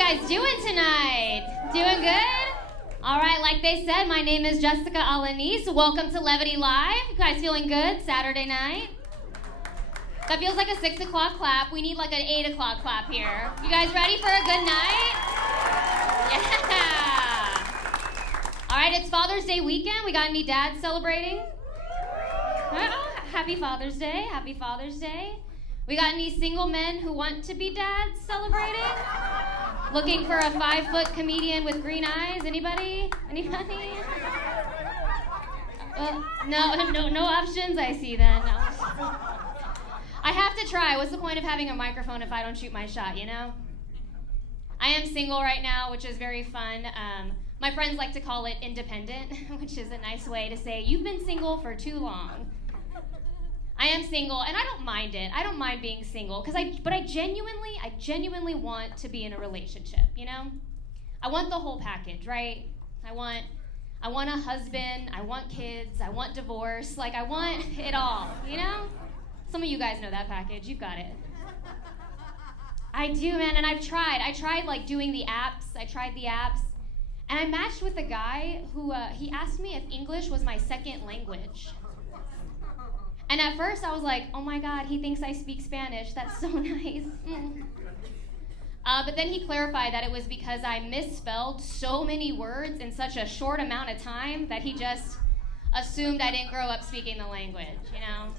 guys doing tonight? Doing good? All right, like they said, my name is Jessica Alanis. Welcome to Levity Live. You guys feeling good Saturday night? That feels like a 6 o'clock clap. We need like an 8 o'clock clap here. You guys ready for a good night? Yeah. All right, it's Father's Day weekend. We got any dads celebrating? Oh, happy Father's Day. Happy Father's Day. We got any single men who want to be dads celebrating? Looking for a 5-foot comedian with green eyes? Anybody? Anybody? No options? I see then. No. I have to try. What's the point of having a microphone if I don't shoot my shot, you know? I am single right now, which is very fun. My friends like to call it independent, which is a nice way to say you've been single for too long. I am single, and I don't mind it. I don't mind being single, but I genuinely want to be in a relationship, you know? I want the whole package, right? I want a husband, I want kids, I want divorce, like I want it all, you know? Some of you guys know that package, you've got it. I do, man, and I tried like doing the apps, and I matched with a guy who, he asked me if English was my second language. And at first I was like, oh my God, he thinks I speak Spanish. That's so nice. But then he clarified that it was because I misspelled so many words in such a short amount of time that he just assumed I didn't grow up speaking the language, you know?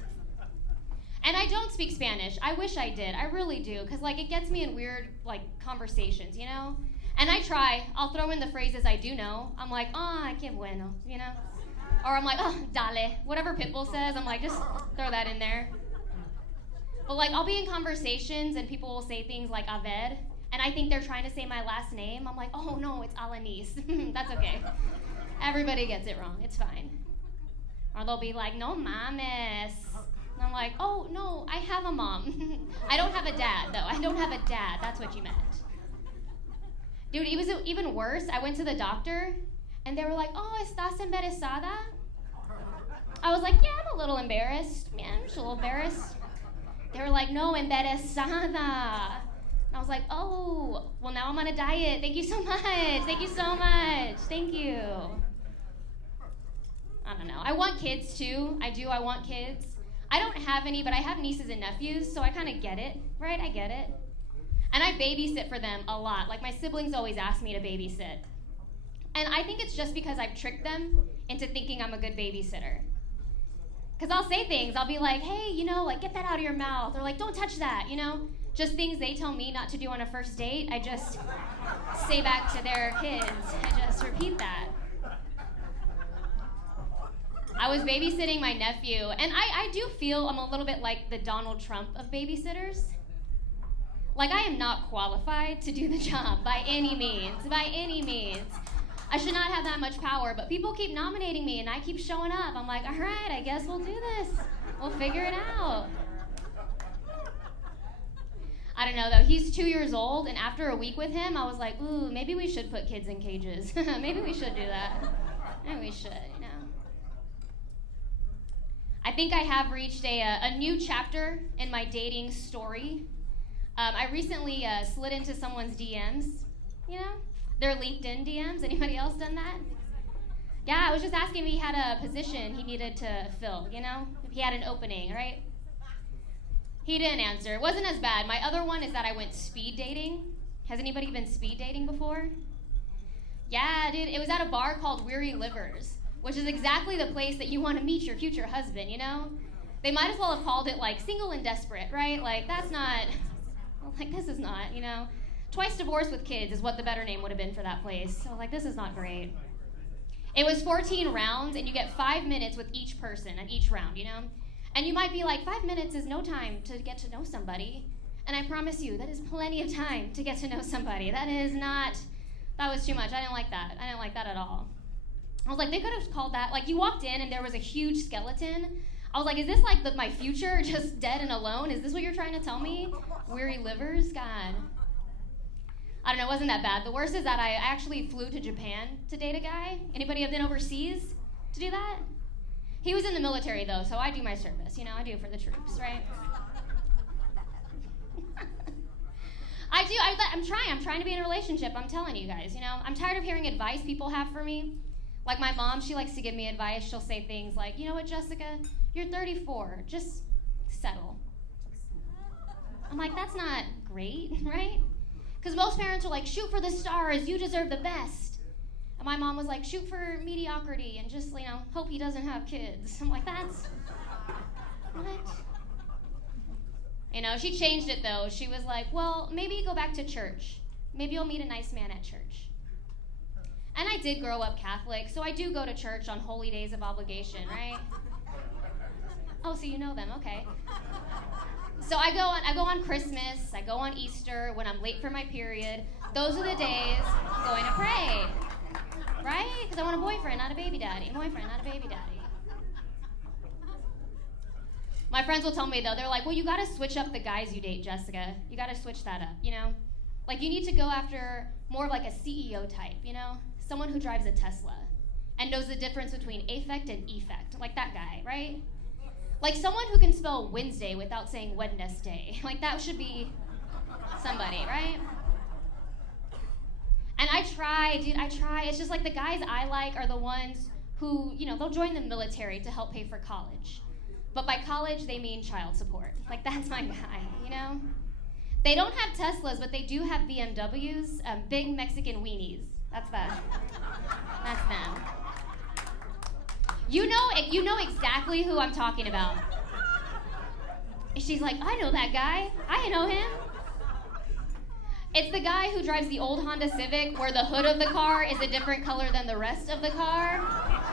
And I don't speak Spanish. I wish I did. I really do. Because like it gets me in weird like conversations, you know? And I try. I'll throw in the phrases I do know. I'm like, qué bueno, you know? Or I'm like, oh, dale. Whatever Pitbull says, I'm like, just throw that in there. But like, I'll be in conversations and people will say things like a ver, and I think they're trying to say my last name. I'm like, oh no, it's Alanis. That's okay. Everybody gets it wrong. It's fine. Or they'll be like, no mames. And I'm like, oh no, I have a mom. I don't have a dad, though. I don't have a dad. That's what you meant. Dude, it was even worse. I went to the doctor, and they were like, oh, ¿estás embarazada? I was like, yeah, I'm a little embarrassed. Yeah, I'm just a little embarrassed. They were like, no, embarazada. And I was like, oh, well, now I'm on a diet. Thank you so much. Thank you so much. Thank you. I don't know. I want kids, too. I want kids. I don't have any, but I have nieces and nephews, so I kind of get it, right? I get it. And I babysit for them a lot. Like, my siblings always ask me to babysit. And I think it's just because I've tricked them into thinking I'm a good babysitter. Because I'll say things, I'll be like, hey, you know, like, get that out of your mouth. Or like, don't touch that, you know? Just things they tell me not to do on a first date, I just say back to their kids. I just repeat that. I was babysitting my nephew, and I do feel I'm a little bit like the Donald Trump of babysitters. Like, I am not qualified to do the job by any means. I should not have that much power, but people keep nominating me and I keep showing up. I'm like, all right, I guess we'll do this. We'll figure it out. I don't know though, he's 2 years old, and after a week with him, I was like, ooh, maybe we should put kids in cages. Maybe we should do that. Maybe we should, you know. I think I have reached a new chapter in my dating story. I recently slid into someone's DMs, you know? Their LinkedIn DMs. Anybody else done that? Yeah, I was just asking if he had a position he needed to fill, you know? If he had an opening, right? He didn't answer. It wasn't as bad. My other one is that I went speed dating. Has anybody been speed dating before? Yeah, dude, it was at a bar called Weary Livers, which is exactly the place that you want to meet your future husband, you know? They might as well have called it, like, Single and Desperate, right? Like, that's not, like, this is not, you know? Twice Divorced with Kids is what the better name would have been for that place. So, like, this is not great. It was 14 rounds, and you get 5 minutes with each person at each round, you know? And you might be like, 5 minutes is no time to get to know somebody. And I promise you, that is plenty of time to get to know somebody. That was too much. I didn't like that. I didn't like that at all. I was like, they could have called that, like, you walked in and there was a huge skeleton. I was like, is this like my future, just dead and alone? Is this what you're trying to tell me? Weary livers? God. I don't know, it wasn't that bad. The worst is that I actually flew to Japan to date a guy. Anybody have been overseas to do that? He was in the military, though, so I do my service. You know, I do it for the troops, right? I do. I'm trying. I'm trying to be in a relationship. I'm telling you guys, I'm tired of hearing advice people have for me. Like my mom, she likes to give me advice. She'll say things like, you know what, Jessica, you're 34. Just settle. I'm like, that's not great, right? Because most parents are like, shoot for the stars. You deserve the best. And my mom was like, shoot for mediocrity and just, hope he doesn't have kids. I'm like, that's... what? She changed it, though. She was like, well, maybe go back to church. Maybe you'll meet a nice man at church. And I did grow up Catholic, so I do go to church on holy days of obligation, right? Oh, so you know them, okay. So I go on Christmas, I go on Easter, when I'm late for my period. Those are the days I'm going to pray, right? Because I want a boyfriend, not a baby daddy. Boyfriend, not a baby daddy. My friends will tell me, though, they're like, well, you got to switch up the guys you date, Jessica. You got to switch that up, Like, you need to go after more of like a CEO type, Someone who drives a Tesla and knows the difference between affect and effect, like that guy, right? Like someone who can spell Wednesday without saying Wednesday. Like that should be somebody, right? And I try. It's just like the guys I like are the ones who, they'll join the military to help pay for college. But by college, they mean child support. Like that's my guy, They don't have Teslas, but they do have BMWs, big Mexican weenies. That's them. That's them. You know exactly who I'm talking about. She's like, I know that guy. I know him. It's the guy who drives the old Honda Civic where the hood of the car is a different color than the rest of the car.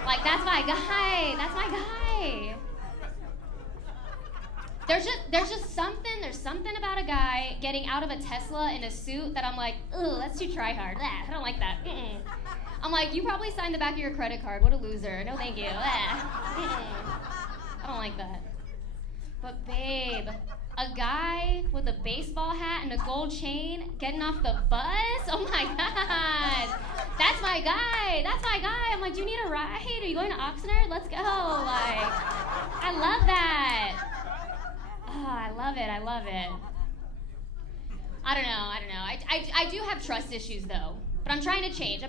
Like, that's my guy. That's my guy. There's something about a guy getting out of a Tesla in a suit that I'm like, ugh, that's too try hard. I don't like that. I'm like, you probably signed the back of your credit card. What a loser. No, thank you. I don't like that. But babe, a guy with a baseball hat and a gold chain getting off the bus? Oh my God. That's my guy. That's my guy. I'm like, do you need a ride? Are you going to Oxnard? Let's go. Like, I love that. Oh, I love it. I love it. I don't know. I do have trust issues, though. But I'm trying to change.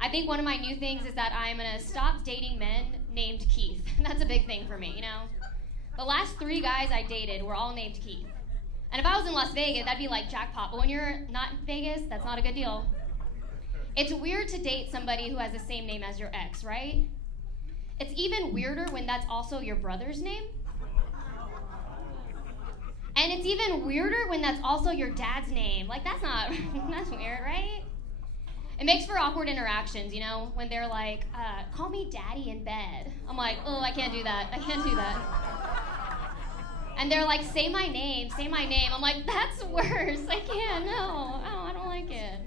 I think one of my new things is that I'm going to stop dating men named Keith. That's a big thing for me, The last 3 guys I dated were all named Keith. And if I was in Las Vegas, that'd be like jackpot. But when you're not in Vegas, that's not a good deal. It's weird to date somebody who has the same name as your ex, right? It's even weirder when that's also your brother's name. And it's even weirder when that's also your dad's name. Like, that's weird, right? It makes for awkward interactions, when they're like, call me daddy in bed. I'm like, oh, I can't do that. And they're like, say my name. I'm like, that's worse. I can't, no. Oh, I don't like it.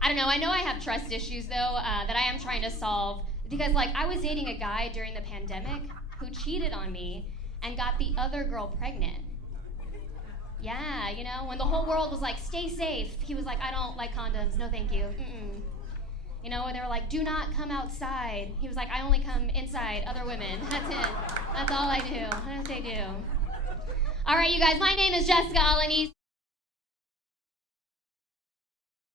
I don't know. I know I have trust issues, though, that I am trying to solve. Because, I was dating a guy during the pandemic who cheated on me and got the other girl pregnant. Yeah, when the whole world was like, stay safe, he was like, I don't like condoms, no thank you. They were like, do not come outside. He was like, I only come inside other women. That's it. That's all I do. That's what they do. All right, you guys, my name is Jessica Alaniz.